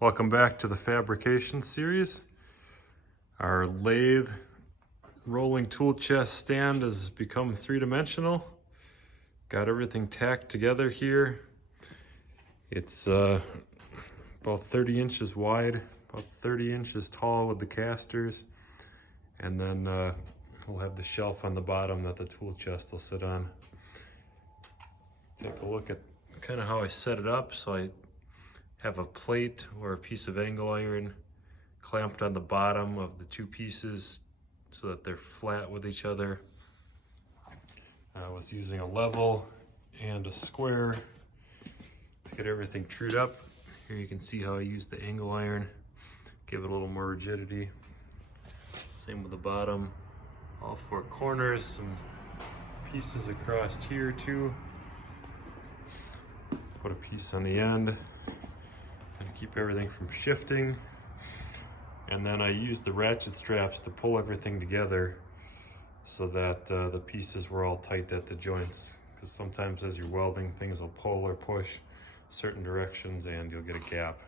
Welcome back to the Fabrication series. Our lathe rolling tool chest stand has become three-dimensional. Got everything tacked together here. It's about 30 inches wide, about 30 inches tall with the casters. And then we'll have the shelf on the bottom that the tool chest will sit on. Take a look at kind of how I set it up. So I have a plate or a piece of angle iron clamped on the bottom of the two pieces so that they're flat with each other. I was using a level and a square to get everything trued up. Here you can see how I use the angle iron, give it a little more rigidity. Same with the bottom, all four corners, some pieces across here too. Put a piece on the end to keep everything from shifting. And then I used the ratchet straps to pull everything together so that the pieces were all tight at the joints. Because sometimes as you're welding, things will pull or push certain directions and you'll get a gap.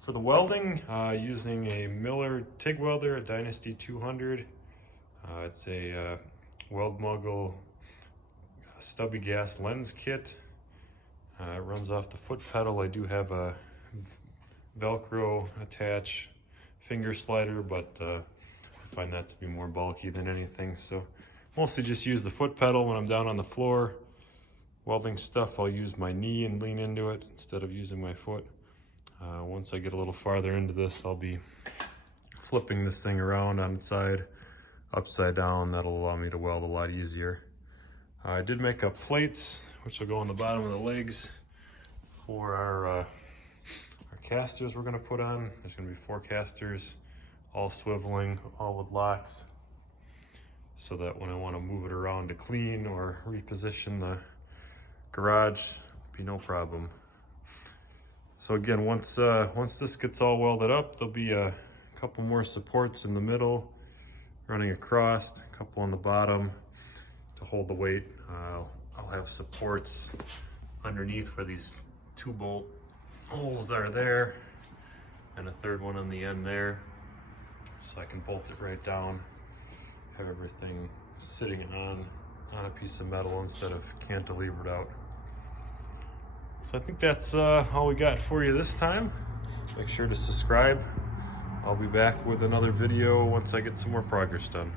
For the welding, using a Miller TIG welder, a Dynasty 200. It's a Weld Mogul stubby gas lens kit. It runs off the foot pedal. I do have a Velcro attach finger slider, but I find that to be more bulky than anything. So mostly just use the foot pedal when I'm down on the floor. Welding stuff, I'll use my knee and lean into it instead of using my foot. Once I get a little farther into this, I'll be flipping this thing around on its side, upside down. That'll allow me to weld a lot easier. I did make up plates, which will go on the bottom of the legs for our casters we're going to put on. There's going to be 4 casters, all swiveling, all with locks, so that when I want to move it around to clean or reposition the garage, it'll be no problem. So again, once this gets all welded up, there'll be a couple more supports in the middle running across, a couple on the bottom to hold the weight. I'll have supports underneath where these 2 bolt holes are there, and a third one on the end there, so I can bolt it right down, have everything sitting on a piece of metal instead of cantilevered out. So I think that's all we got for you this time. Make sure to subscribe. I'll be back with another video once I get some more progress done.